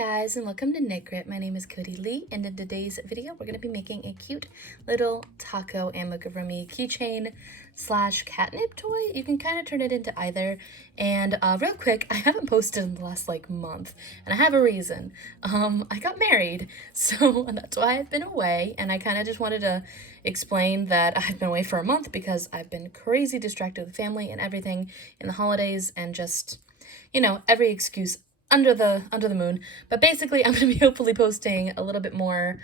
guys, and welcome to Knit Grit. My name is Cody Lee, and in today's video we're going to be making a cute little taco amigurumi keychain slash catnip toy. You can kind of turn it into either. And real quick, I haven't posted in the last month, and I have a reason. I got married, so that's why I've been away, and I kind of just wanted to explain that I've been away for a month because I've been crazy distracted with family and everything in the holidays, and just, you know, every excuse under the moon. But basically, I'm going to be hopefully posting a little bit more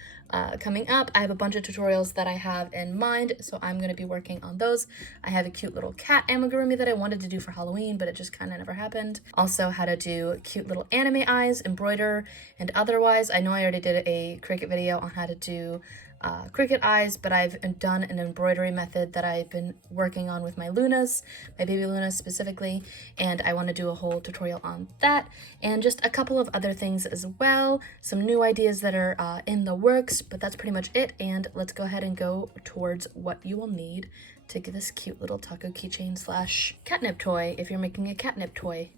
coming up. I have a bunch of tutorials that I have in mind, so I'm going to be working on those. I have a cute little cat amigurumi that I wanted to do for Halloween, but it just kind of never happened. Also, how to do cute little anime eyes, embroider, and otherwise. I know I already did a Cricut video on how to do Cricut eyes, but I've done an embroidery method that I've been working on with my Lunas, my baby Lunas specifically, and I want to do a whole tutorial on that, and just a couple of other things as well, some new ideas that are in the works, but that's pretty much it. And let's go ahead and go towards what you will need to get this cute little taco keychain slash catnip toy if you're making a catnip toy.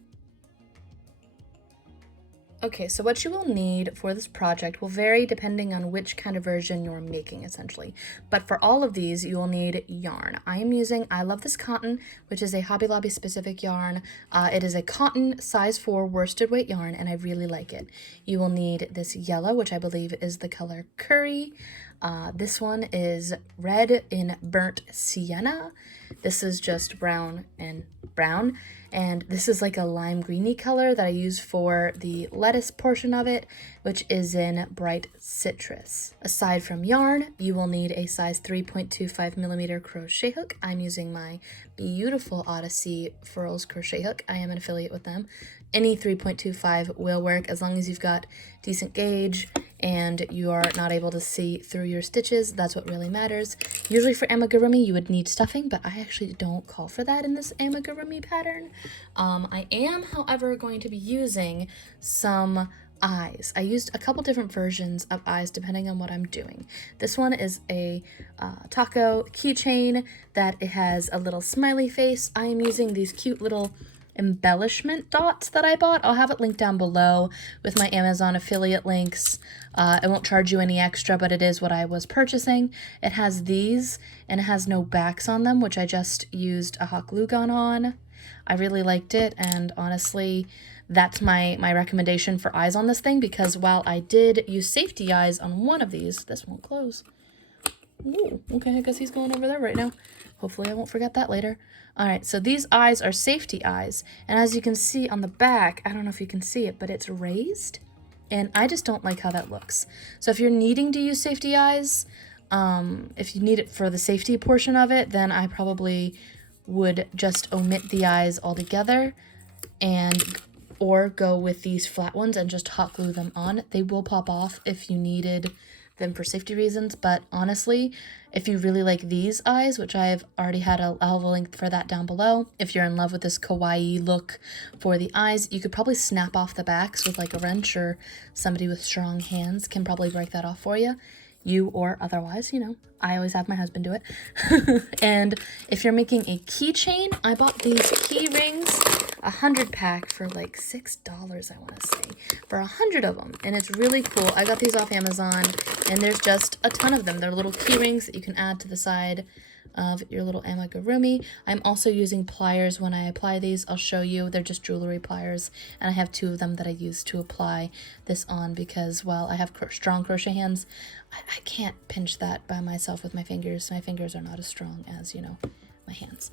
Okay, so what you will need for this project will vary depending on which kind of version you're making, essentially. But for all of these, you will need yarn. I am using I Love This Cotton, which is a Hobby Lobby specific yarn. It is a cotton size 4 worsted weight yarn, and I really like it. You will need this yellow, which I believe is the color Curry. This one is red in Burnt Sienna. This is just brown and brown. And this is like a lime greeny color that I use for the lettuce portion of it, which is in Bright Citrus. Aside from yarn, you will need a size 3.25 millimeter crochet hook. I'm using my beautiful Odyssey Furls crochet hook. I am an affiliate with them. Any 3.25 will work as long as you've got decent gauge and you are not able to see through your stitches. That's what really matters. Usually for amigurumi you would need stuffing, but I actually don't call for that in this amigurumi pattern. I am, however, going to be using some eyes. I used a couple different versions of eyes depending on what I'm doing. This one is a taco keychain that it has a little smiley face. I am using these cute little embellishment dots that I bought. I'll have it linked down below with my Amazon affiliate links. It won't charge you any extra, but it is what I was purchasing. It has these, and it has no backs on them, which I just used a hot glue gun on. I really liked it, and honestly, that's my recommendation for eyes on this thing, because while I did use safety eyes on one of these, this won't close. Ooh, okay, I guess he's going over there right now. Hopefully I won't forget that later. All right, so these eyes are safety eyes, and as you can see on the back, I don't know if you can see it, but it's raised, and I just don't like how that looks. So if you're needing to use safety eyes, if you need it for the safety portion of it, then I probably would just omit the eyes altogether or go with these flat ones and just hot glue them on. They will pop off if you needed them for safety reasons, but honestly, if you really like these eyes, which I've already had, I'll have a link for that down below. If you're in love with this kawaii look for the eyes, you could probably snap off the backs with like a wrench, or somebody with strong hands can probably break that off for you. You or otherwise, you know, I always have my husband do it. And if you're making a keychain, I bought these key rings, 100 pack for like $6, I want to say, for 100 of them, and it's really cool. I got these off Amazon, and there's just a ton of them. They're little key rings that you can add to the side of your little amigurumi. I'm also using pliers when I apply these. I'll show you. They're just jewelry pliers, and I have 2 of them that I use to apply this on, because while I have strong crochet hands, I can't pinch that by myself with my fingers. My fingers are not as strong as, you know, my hands.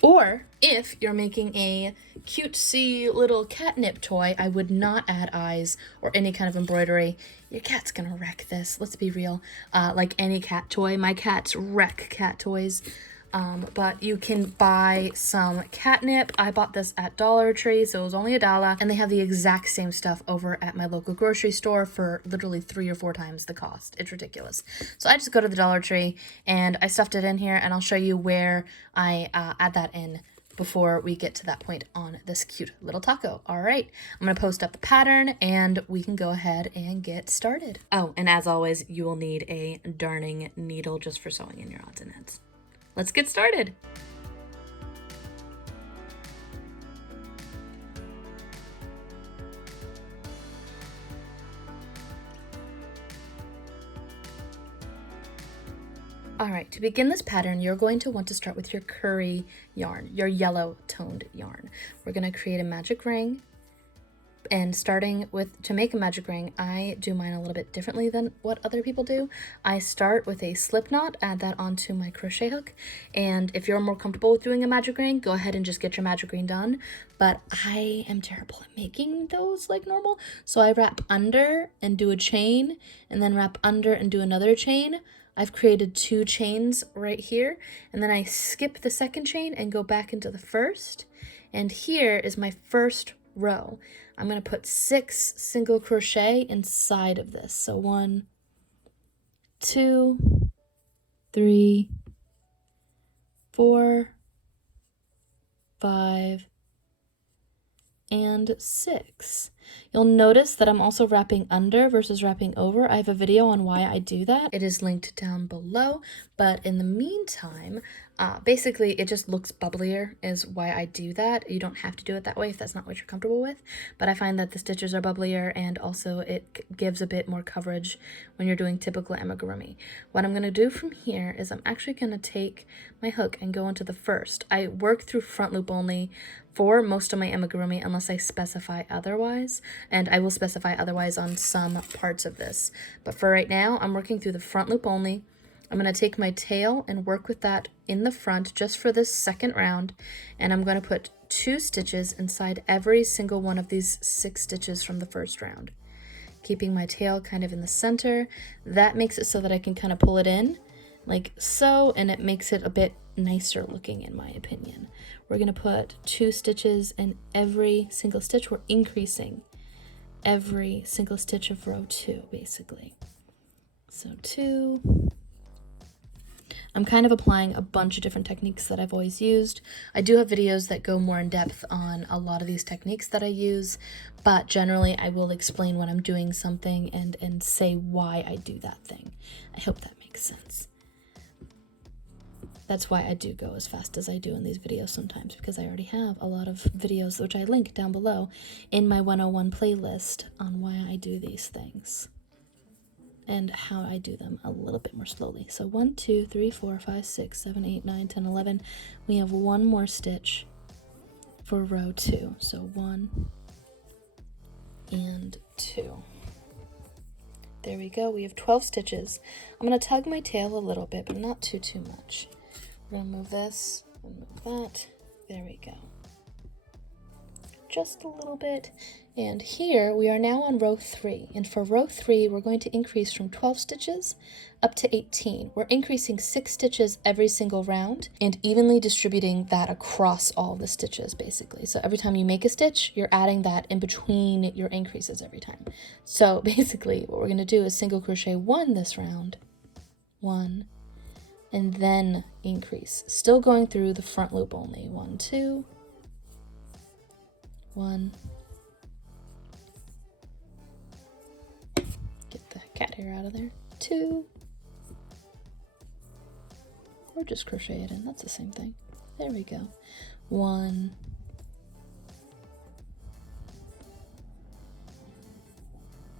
Or if you're making a cutesy little catnip toy, I would not add eyes or any kind of embroidery. Your cat's gonna wreck this, let's be real. Like any cat toy, my cats wreck cat toys. But you can buy some catnip. I bought this at Dollar Tree, so it was only $1, and they have the exact same stuff over at my local grocery store for literally 3 or 4 times the cost. It's ridiculous. So I just go to the Dollar Tree and I stuffed it in here, and I'll show you where I add that in before we get to that point on this cute little taco. All right, I'm gonna post up the pattern and we can go ahead and get started. Oh, and as always, you will need a darning needle just for sewing in your odds and ends. Let's get started. All right, to begin this pattern, you're going to want to start with your curry yarn, your yellow toned yarn. We're going to create a magic ring. And starting with, to make a magic ring, I do mine a little bit differently than what other people do. I start with a slip knot, add that onto my crochet hook. And if you're more comfortable with doing a magic ring, go ahead and just get your magic ring done. But I am terrible at making those like normal. So I wrap under and do a chain, and then wrap under and do another chain. I've created 2 chains right here, and then I skip the second chain and go back into the first. And here is my first row. I'm going to put 6 single crochet inside of this. So 1, 2, 3, 4, 5, and 6. You'll notice that I'm also wrapping under versus wrapping over. I have a video on why I do that. It is linked down below, but in the meantime, basically it just looks bubblier is why I do that. You don't have to do it that way if that's not what you're comfortable with, but I find that the stitches are bubblier and also it gives a bit more coverage when you're doing typical amigurumi. What I'm going to do from here is I'm actually going to take my hook and go into the first. I work through front loop only for most of my amigurumi unless I specify otherwise, and I will specify otherwise on some parts of this. But for right now, I'm working through the front loop only. I'm going to take my tail and work with that in the front just for this second round, and I'm going to put 2 stitches inside every single one of these 6 stitches from the first round, keeping my tail kind of in the center. That makes it so that I can kind of pull it in like so, and it makes it a bit nicer looking in my opinion. We're going to put 2 stitches in every single stitch. We're increasing every single stitch of row 2 basically. So 2. I'm kind of applying a bunch of different techniques that I've always used. I do have videos that go more in depth on a lot of these techniques that I use, but generally I will explain when I'm doing something and say why I do that thing. I hope that makes sense. That's why I do go as fast as I do in these videos sometimes, because I already have a lot of videos which I link down below in my 101 playlist on why I do these things and how I do them a little bit more slowly. So 1, 2, 3, 4, 5, 6, 7, 8, 9, 10, 11. We have 1 more stitch for row 2. So 1 and 2. There we go. We have 12 stitches. I'm going to tug my tail a little bit, but not too much. We're going to move this and move that. There we go. Just a little bit. And here we are now on row 3. And for row 3, we're going to increase from 12 stitches up to 18. We're increasing 6 stitches every single round and evenly distributing that across all the stitches basically. So every time you make a stitch, you're adding that in between your increases every time. So basically what we're going to do is single crochet 1 this round. 1. And then increase. Still going through the front loop only. 1, 2. 1. Get the cat hair out of there. 2. Or just crochet it in. That's the same thing. There we go. 1.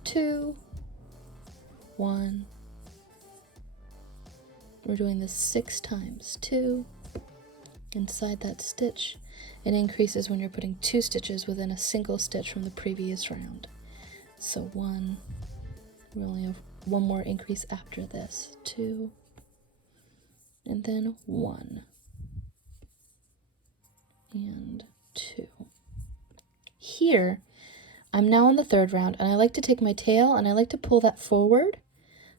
2. 1. We're doing this 6 times. 2. Inside that stitch. It increases when you're putting 2 stitches within a single stitch from the previous round. So 1. We only have 1 more increase after this. 2. And then 1. And 2. Here, I'm now on the 3rd round, and I like to take my tail and I like to pull that forward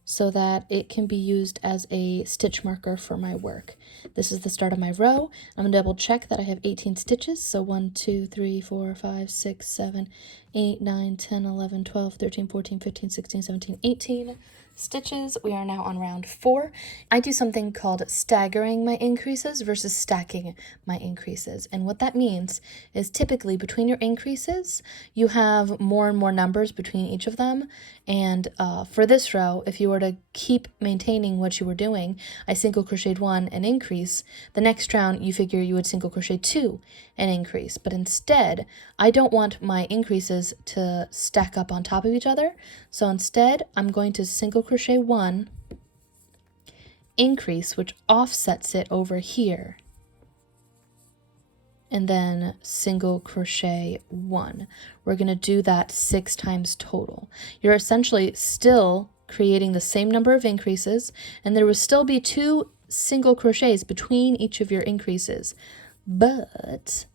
so that it can be used as a stitch marker for my work. This is the start of my row. I'm going to double check that I have 18 stitches. So 1, 2, 3, 4, 5, 6, 7, 8, 9, 10, 11, 12, 13, 14, 15, 16, 17, 18 stitches. We are now on round 4. I do something called staggering my increases versus stacking my increases. And what that means is typically between your increases, you have more and more numbers between each of them. And for this row, if you were to keep maintaining what you were doing, I single crocheted 1 and increase. The next round, you figure you would single crochet 2 and increase. But instead, I don't want my increases to stack up on top of each other. So instead, I'm going to single crochet 1 increase, which offsets it over here, and then single crochet 1. We're going to do that 6 times total. You're essentially still creating the same number of increases, and there will still be 2 single crochets between each of your increases, but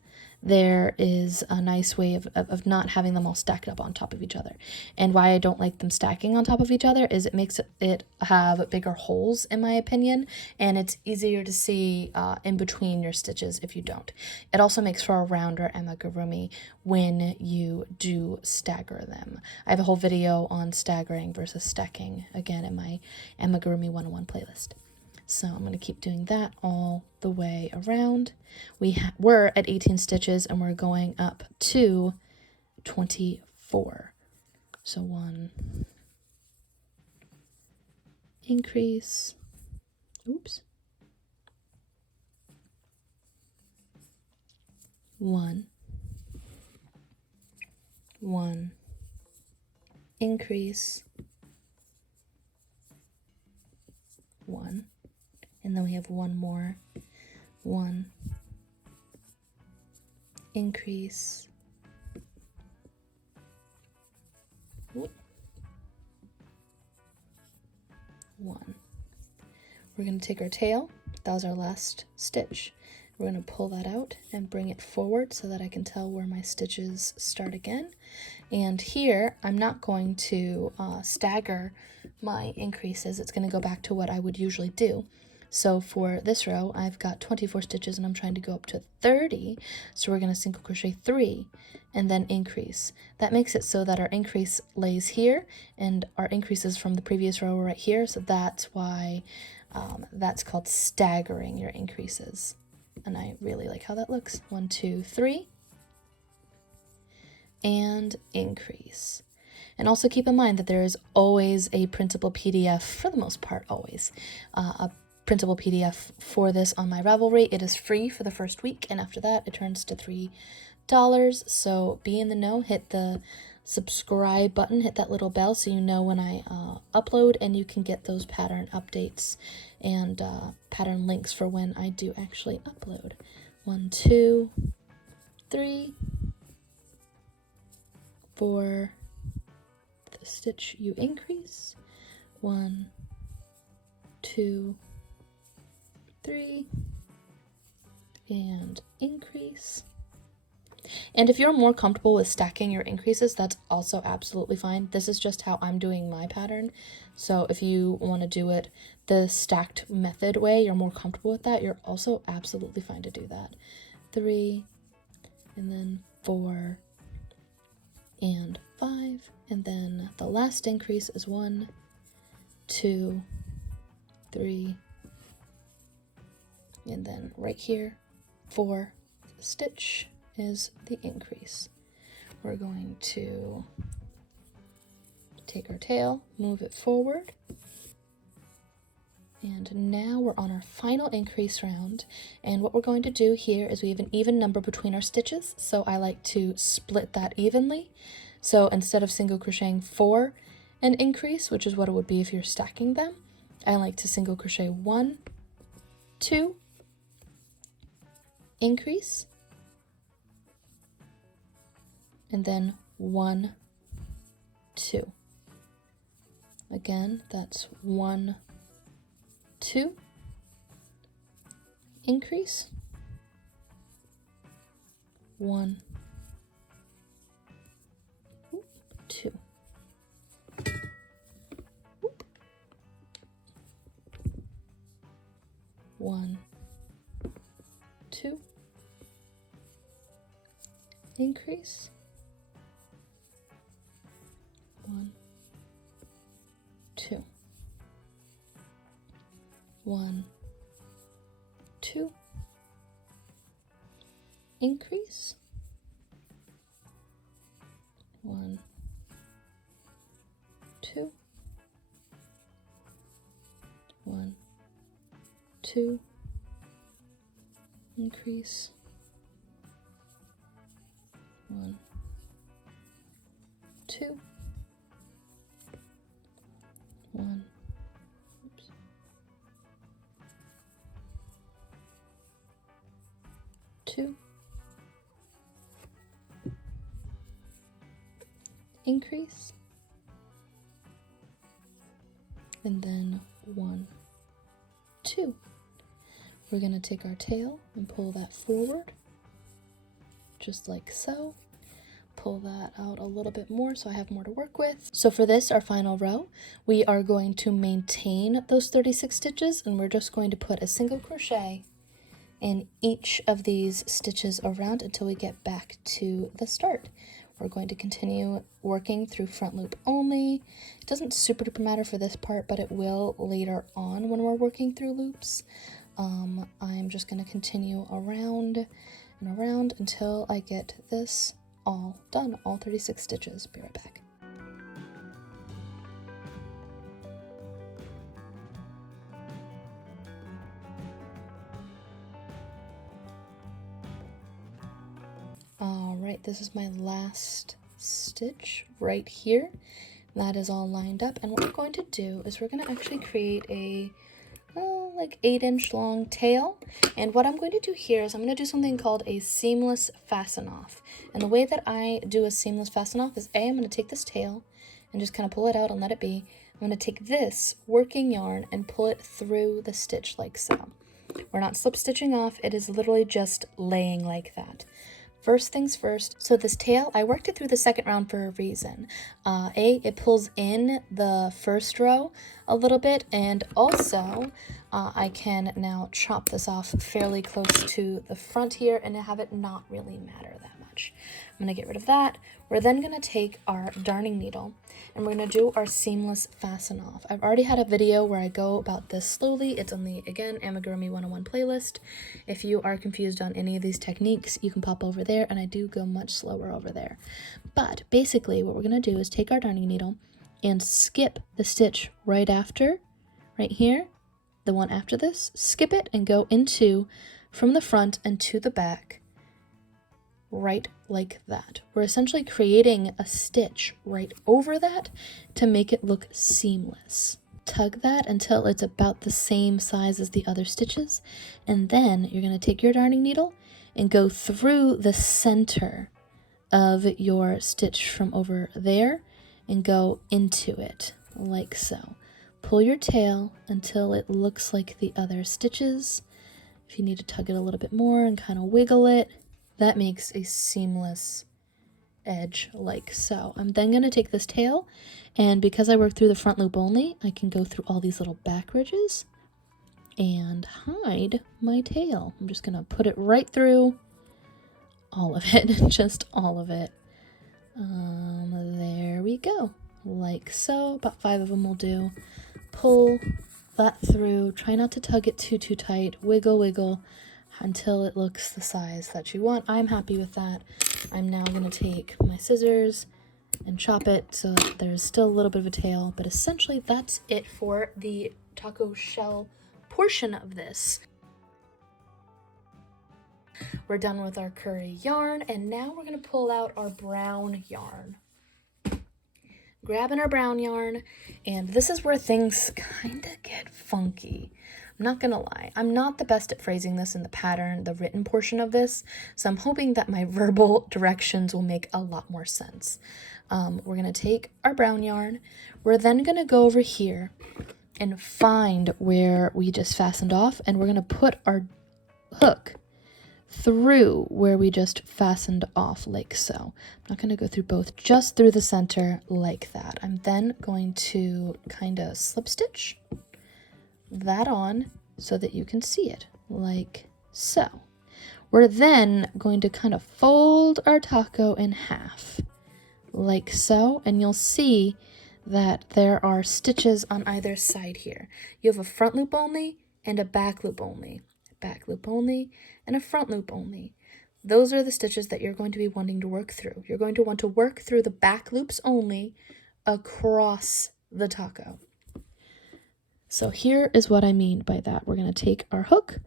there is a nice way of not having them all stacked up on top of each other. And why I don't like them stacking on top of each other is it makes it have bigger holes, in my opinion, and it's easier to see in between your stitches if you don't. It also makes for a rounder amigurumi when you do stagger them. I have a whole video on staggering versus stacking, again, in my Amigurumi 101 playlist. So I'm going to keep doing that all the way around. We're at 18 stitches and we're going up to 24. So 1 increase, oops, 1 increase, 1. And then we have 1 more, 1 increase, 1. We're going to take our tail, that was our last stitch. We're going to pull that out and bring it forward so that I can tell where my stitches start again. And here, I'm not going to stagger my increases. It's going to go back to what I would usually do. So for this row, I've got 24 stitches and I'm trying to go up to 30. So we're going to single crochet 3 and then increase. That makes it so that our increase lays here and our increases from the previous row are right here. So that's why that's called staggering your increases. And I really like how that looks. 1, 2, 3, and increase. And also keep in mind that there is always a printable PDF, for the most part always, a printable PDF for this on my Ravelry. It is free for the first week, and after that it turns to $3. So be in the know, hit the subscribe button, hit that little bell so you know when I upload, and you can get those pattern updates and pattern links for when I do actually upload. 1, 2, 3, 4, the stitch you increase, 1, 2, 3, and increase. And if you're more comfortable with stacking your increases, that's also absolutely fine. This is just how I'm doing my pattern. So if you want to do it the stacked method way, you're more comfortable with that, you're also absolutely fine to do that. 3, and then 4, and 5, and then the last increase is 1, 2, 3, and then right here, 4 stitch is the increase. We're going to take our tail, move it forward, and now we're on our final increase round. And what we're going to do here is we have an even number between our stitches, so I like to split that evenly. So instead of single crocheting 4 an increase, which is what it would be if you're stacking them, I like to single crochet 1, 2, increase, and then 1, 2. Again, that's 1, 2, increase, 1, 2. 1, 2, increase, 1, 2, 1, 2, increase, 1, 2, 1, 2, increase, 1, 2, 1, 2, increase, and then 1, 2. We're going to take our tail and pull that forward, just like so. Pull that out a little bit more so I have more to work with. So for this, our final row, we are going to maintain those 36 stitches, and we're just going to put a single crochet in each of these stitches around until we get back to the start. We're going to continue working through front loop only. It doesn't super duper matter for this part, but it will later on when we're working through loops. I'm just going to continue around and around until I get this all done, all 36 stitches. Be right back. Alright, this is my last stitch right here. That is all lined up, and what we're going to do is we're going to actually create a like 8-inch long tail. And what I'm going to do here is I'm going to do something called a seamless fasten off. And the way that I do a seamless fasten off is I'm going to take this tail and just kind of pull it out and let it be. I'm going to take this working yarn and pull it through the stitch like so. We're not slip stitching off, it is literally just laying like that. First things first, so this tail, I worked it through the second round for a reason. It pulls in the first row a little bit, and also I can now chop this off fairly close to the front here and have it not really matter that much. I'm going to get rid of that. We're then going to take our darning needle and we're going to do our seamless fasten off. I've already had a video where I go about this slowly. It's on the, again, Amigurumi 101 playlist. If you are confused on any of these techniques, you can pop over there, and I do go much slower over there. But basically what we're going to do is take our darning needle and skip the stitch right after, right here, the one after this, skip it and go into from the front and to the back, right like that. We're essentially creating a stitch right over that to make it look seamless. Tug that until it's about the same size as the other stitches, and then you're going to take your darning needle and go through the center of your stitch from over there and go into it like so. Pull your tail until it looks like the other stitches. If you need to tug it a little bit more and kind of wiggle it, that makes a seamless edge like so. I'm then going to take this tail, and because I work through the front loop only, I can go through all these little back ridges and hide my tail. I'm just going to put it right through all of it, just all of it. There we go, like so. About 5 of them will do. Pull that through. Try not to tug it too tight. Wiggle, wiggle until it looks the size that you want. I'm happy with that. I'm now going to take my scissors and chop it so that there's still a little bit of a tail, but essentially that's it for the taco shell portion of this. We're done with our curry yarn, and now we're going to pull out our brown yarn. Grabbing our brown yarn, and this is where things kind of get funky. I'm not gonna lie, I'm not the best at phrasing this in the pattern, the written portion of this, so I'm hoping that my verbal directions will make a lot more sense. We're gonna take our brown yarn, we're then gonna go over here and find where we just fastened off, and we're gonna put our hook through where we just fastened off like so. I'm not going to go through both, just through the center like that. I'm then going to kind of slip stitch that on so that you can see it like so. We're then going to kind of fold our taco in half like so, and you'll see that there are stitches on either side here. You have a front loop only and a back loop only. Back loop only, and a front loop only. Those are the stitches that you're going to be wanting to work through. You're going to want to work through the back loops only across the taco. So here is what I mean by that. We're going to take our hook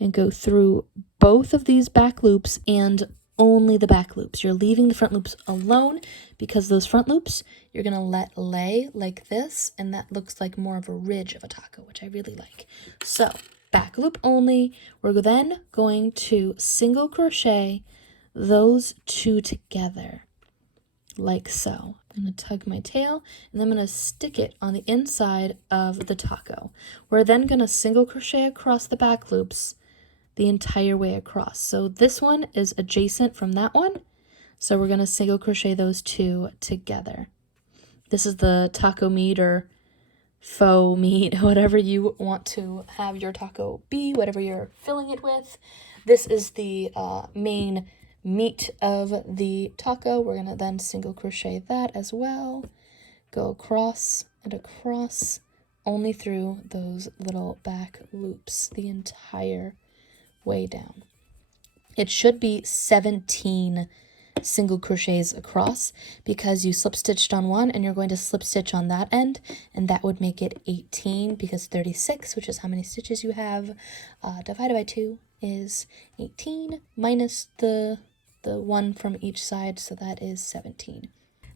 and go through both of these back loops and only the back loops. You're leaving the front loops alone because those front loops you're going to let lay like this, and that looks like more of a ridge of a taco, which I really like. So back loop only. We're then going to single crochet those two together, like so. I'm going to tug my tail, and I'm going to stick it on the inside of the taco. We're then going to single crochet across the back loops the entire way across. So this one is adjacent from that one, so we're going to single crochet those two together. This is the taco meat or faux meat, whatever you want to have your taco be, whatever you're filling it with. This is the main meat of the taco. We're gonna then single crochet that as well. Go across and across, only through those little back loops the entire way down. It should be 17 single crochets across because you slip stitched on one and you're going to slip stitch on that end, and that would make it 18 because 36, which is how many stitches you have, divided by 2 is 18 minus the one from each side, so that is 17.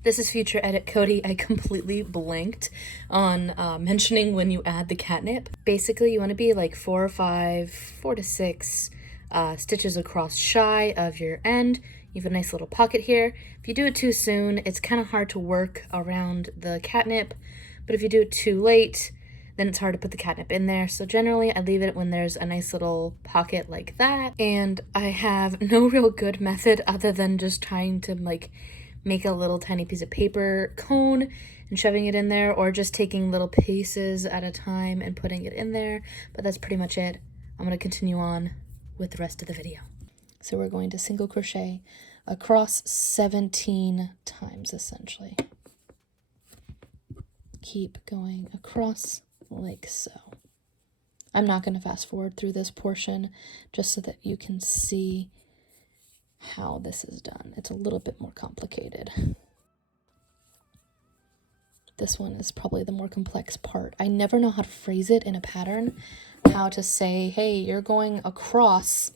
This is future edit Cody. I completely blanked on mentioning when you add the catnip. Basically, you want to be like 4 to 6 stitches across shy of your end. You have a nice little pocket here. If you do it too soon, it's kind of hard to work around the catnip, but if you do it too late, then it's hard to put the catnip in there. So generally I leave it when there's a nice little pocket like that. And I have no real good method other than just trying to like make a little tiny piece of paper cone and shoving it in there, or just taking little pieces at a time and putting it in there. But that's pretty much it. I'm going to continue on with the rest of the video. So we're going to single crochet across 17 times essentially. Keep going across like so. I'm not going to fast forward through this portion just so that you can see how this is done. It's a little bit more complicated. This one is probably the more complex part. I never know how to phrase it in a pattern, how to say, hey, you're going across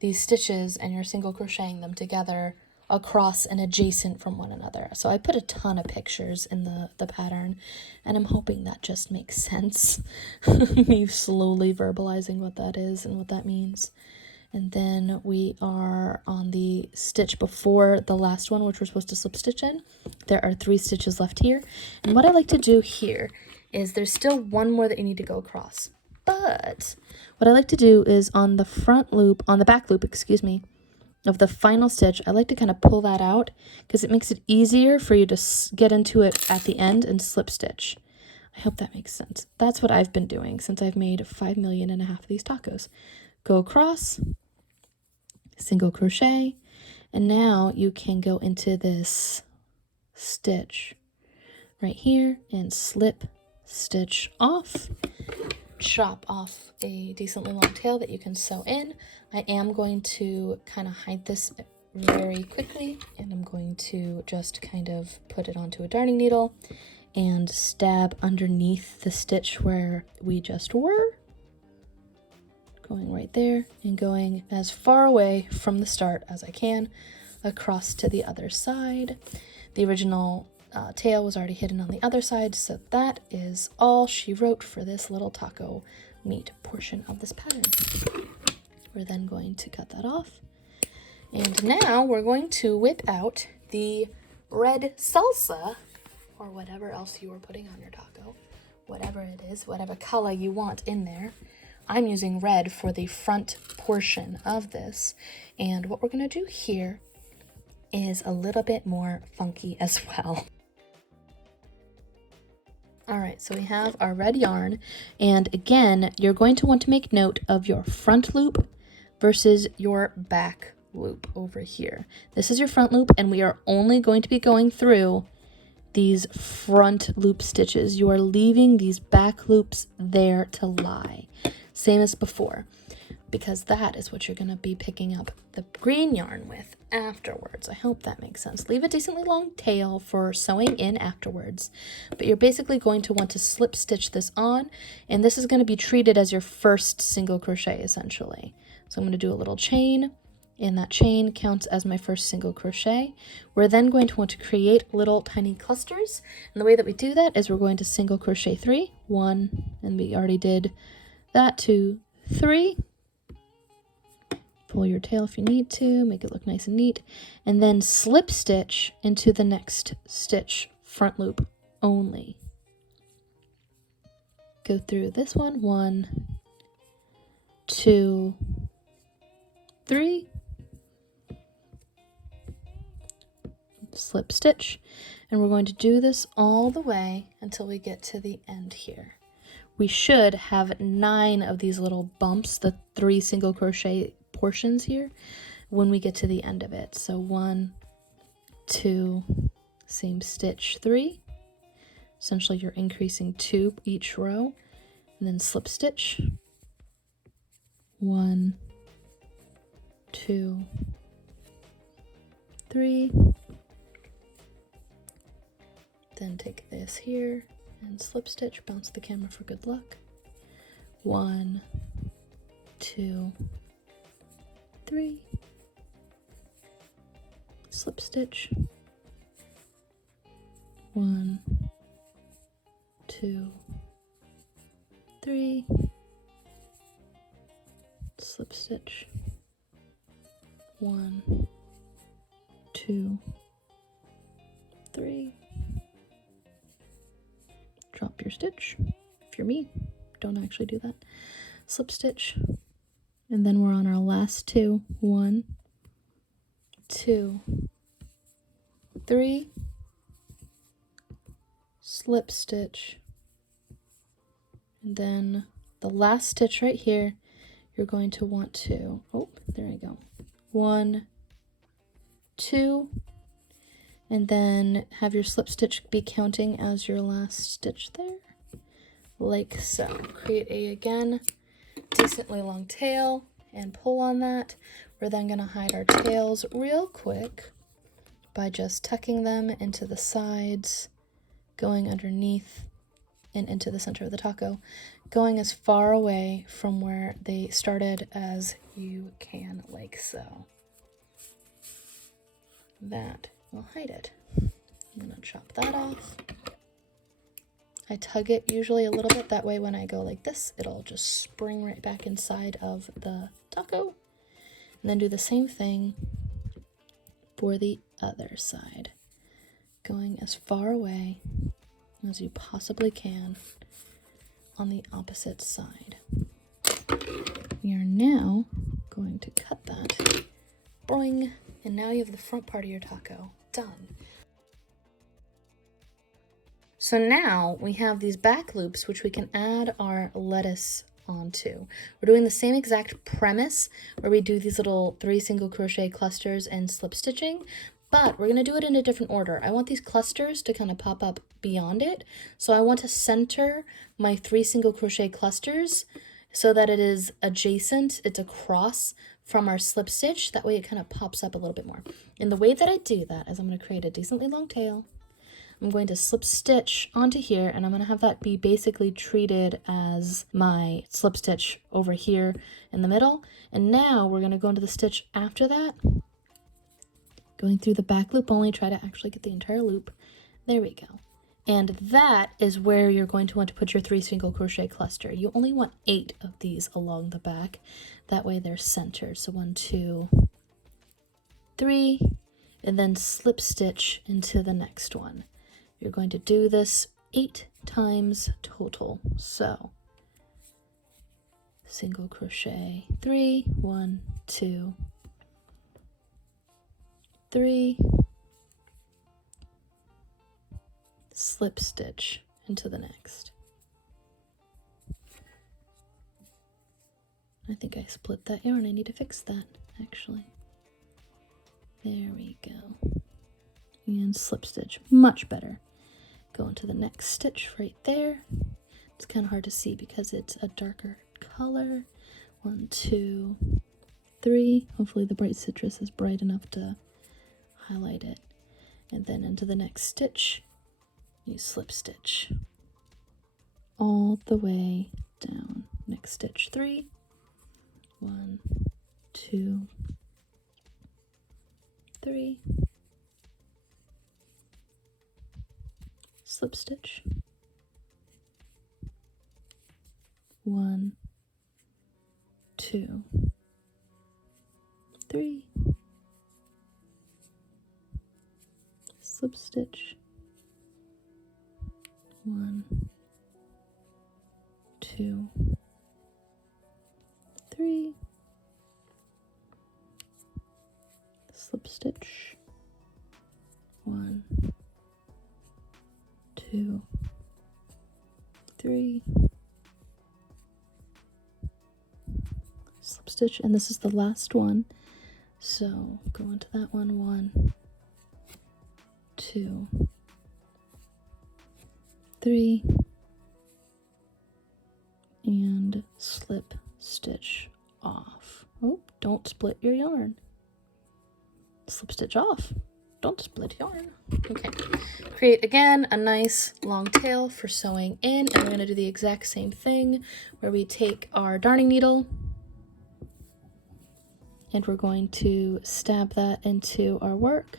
these stitches and you're single crocheting them together across and adjacent from one another. So I put a ton of pictures in the pattern, and I'm hoping that just makes sense. Me slowly verbalizing what that is and what that means. And then we are on the stitch before the last one, which we're supposed to slip stitch in. There are 3 stitches left here. And what I like to do here is there's still one more that you need to go across. But what I like to do is on the front loop, on the back loop, excuse me, of the final stitch, I like to kind of pull that out because it makes it easier for you to get into it at the end and slip stitch. I hope that makes sense. That's what I've been doing since I've made 5.5 million of these tacos. Go across, single crochet, and now you can go into this stitch right here and slip stitch off. Chop off a decently long tail that you can sew in. I am going to kind of hide this very quickly, and I'm going to just kind of put it onto a darning needle and stab underneath the stitch where we just were. Going right there and going as far away from the start as I can across to the other side. The original tail was already hidden on the other side, so that is all she wrote for this little taco meat portion of this pattern. We're then going to cut that off, and now we're going to whip out the red salsa, or whatever else you are putting on your taco, whatever it is, whatever color you want in there. I'm using red for the front portion of this, and what we're going to do here is a little bit more funky as well. All right, so we have our red yarn, and again, you're going to want to make note of your front loop versus your back loop over here. This is your front loop, and we are only going to be going through these front loop stitches. You are leaving these back loops there to lie, same as before, because that is what you're going to be picking up the green yarn with afterwards. I hope that makes sense. Leave a decently long tail for sewing in afterwards, but you're basically going to want to slip stitch this on, and this is going to be treated as your first single crochet essentially. So I'm going to do a little chain, and that chain counts as my first single crochet. We're then going to want to create little tiny clusters, and the way that we do that is we're going to single crochet 3, 1, and we already did that to 3. Pull your tail if you need to, make it look nice and neat, and then slip stitch into the next stitch front loop only. Go through this one, 1, 2, 3, slip stitch, and we're going to do this all the way until we get to the end here. We should have 9 of these little bumps, the 3 single crochet portions here, when we get to the end of it. So 1, 2, same stitch, 3. Essentially you're increasing 2 each row, and then slip stitch, 1, 2, 3. Then take this here and slip stitch, bounce the camera for good luck. 1, 2, 3, slip stitch, 1, 2, 3, slip stitch, 1, 2, 3, drop your stitch. If you're me, don't actually do that. Slip stitch, and then we're on our last 2. 1, 2, 3, slip stitch, and then the last stitch right here, you're going to want to, oh, there we go, 1, 2, and then have your slip stitch be counting as your last stitch there, like so. Create a, again, decently long tail and pull on that. We're then going to hide our tails real quick by just tucking them into the sides, going underneath and into the center of the taco, going as far away from where they started as you can, like so. That will hide it. I'm going to chop that off. I tug it usually a little bit, that way when I go like this, it'll just spring right back inside of the taco. And then do the same thing for the other side, going as far away as you possibly can on the opposite side. We are now going to cut that. Boing! And now you have the front part of your taco done. So now we have these back loops which we can add our lettuce onto. We're doing the same exact premise where we do these little 3 single crochet clusters and slip stitching, but we're going to do it in a different order. I want these clusters to kind of pop up beyond it. So I want to center my 3 single crochet clusters so that it is adjacent, it's across from our slip stitch. That way it kind of pops up a little bit more. And the way that I do that is I'm going to create a decently long tail. I'm going to slip stitch onto here, and I'm going to have that be basically treated as my slip stitch over here in the middle. And now we're going to go into the stitch after that, going through the back loop only, try to actually get the entire loop. There we go. And that is where you're going to want to put your 3 single crochet cluster. You only want 8 of these along the back. That way they're centered. So 1, 2, 3, and then slip stitch into the next one. You're going to do this 8 times total. So single crochet 3, 1, 2, 3, slip stitch into the next. I think I split that yarn. I need to fix that, actually. There we go. And slip stitch, much better. Go into the next stitch right there. It's kind of hard to see because it's a darker color. 1, 2, 3. Hopefully the bright citrus is bright enough to highlight it. And then into the next stitch, you slip stitch all the way down. Next stitch 3. 1, 2, 3. Slip stitch. 1, 2, 3, slip stitch, 1, 2, 3, slip stitch, 1, 2, 3, slip stitch, and this is the last one, so go into that one, 1, 2, 3, and slip stitch off. Oh, don't split your yarn. Slip stitch off. Don't split yarn. Okay. Create again a nice long tail for sewing in, and we're going to do the exact same thing where we take our darning needle and we're going to stab that into our work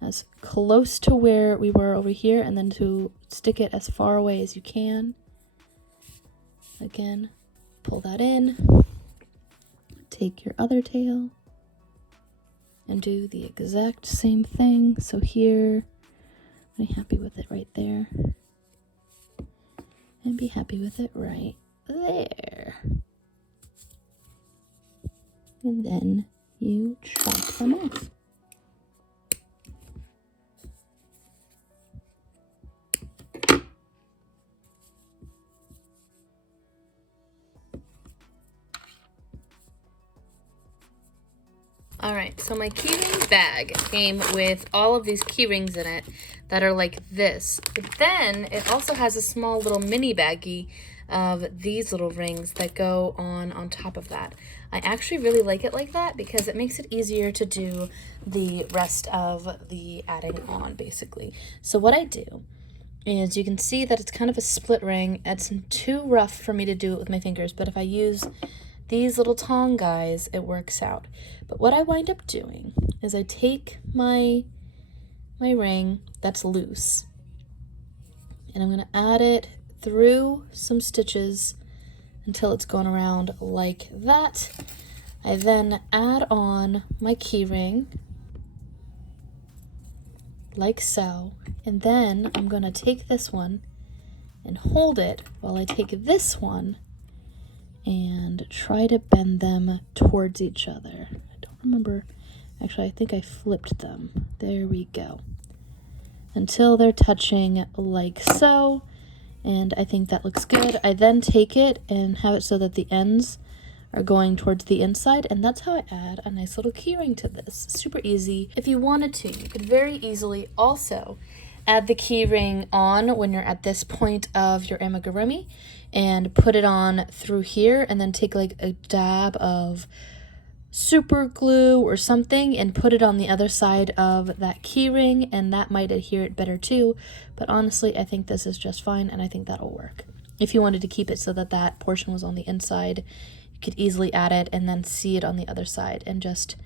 as close to where we were over here, and then to stick it as far away as you can. Again, pull that in, take your other tail, and do the exact same thing. So here, be happy with it right there, and be happy with it right there. And then you chop them off. Alright, so my keyring bag came with all of these key rings in it that are like this. But then it also has a small little mini baggie of these little rings that go on top of that. I actually really like it like that because it makes it easier to do the rest of the adding on, basically. So what I do is, you can see that it's kind of a split ring. It's too rough for me to do it with my fingers, but if I use these little tong guys, it works out. But what I wind up doing is I take my ring that's loose, and I'm going to add it through some stitches until it's going around like that. I then add on my key ring like so, and then I'm going to take this one and hold it while I take this one and try to bend them towards each other. I don't remember. Actually, I think I flipped them. There we go. Until they're touching like so. And I think that looks good. I then take it and have it so that the ends are going towards the inside. And that's how I add a nice little keyring to this. Super easy. If you wanted to, you could very easily also add the keyring on when you're at this point of your amigurumi and put it on through here, and then take like a dab of super glue or something and put it on the other side of that keyring, and that might adhere it better too. But honestly, I think this is just fine, and I think that'll work. If you wanted to keep it so that that portion was on the inside, you could easily add it and then see it on the other side and just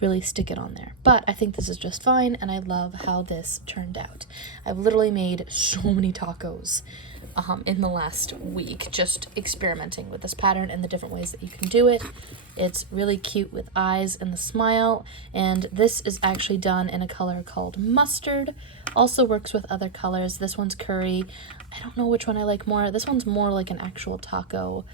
really stick it on there. But I think this is just fine, and I love how this turned out. I've literally made so many tacos in the last week, just experimenting with this pattern and the different ways that you can do it. It's really cute with eyes and the smile, and this is actually done in a color called mustard. Also works with other colors. This one's curry. I don't know which one I like more. This one's more like an actual taco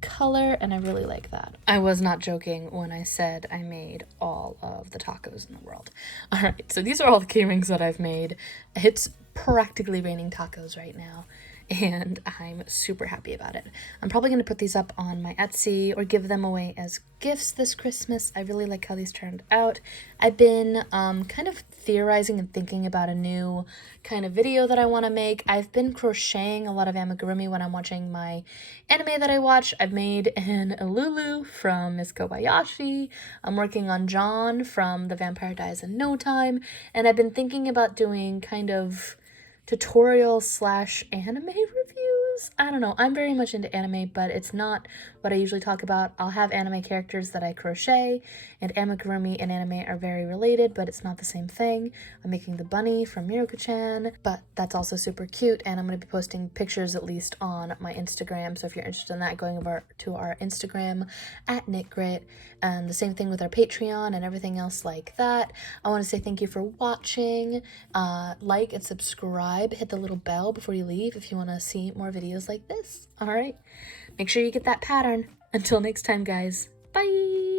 color, and I really like that. I was not joking when I said I made all of the tacos in the world. All right, so these are all the key rings that I've made. It's practically raining tacos right now, and I'm super happy about it. I'm probably going to put these up on my Etsy or give them away as gifts this Christmas. I really like how these turned out. I've been kind of theorizing and thinking about a new kind of video that I want to make. I've been crocheting a lot of amigurumi when I'm watching my anime that I watch. I've made an Lulu from Miss Kobayashi. I'm working on John from The Vampire Dies in No Time, and I've been thinking about doing kind of tutorial / anime reviews I don't know. I'm very much into anime, but it's not what I usually talk about. I'll have anime characters that I crochet, and amigurumi and anime are very related, but it's not the same thing. I'm making the bunny from Miroku-chan, but that's also super cute, and I'm going to be posting pictures at least on my Instagram, so if you're interested in that, going over to our Instagram at KnitGrit, and the same thing with our Patreon and everything else like that. I want to say thank you for watching. Like and subscribe, hit the little bell before you leave if you want to see more videos like this. All right, make sure you get that pattern. Until next time, guys. Bye.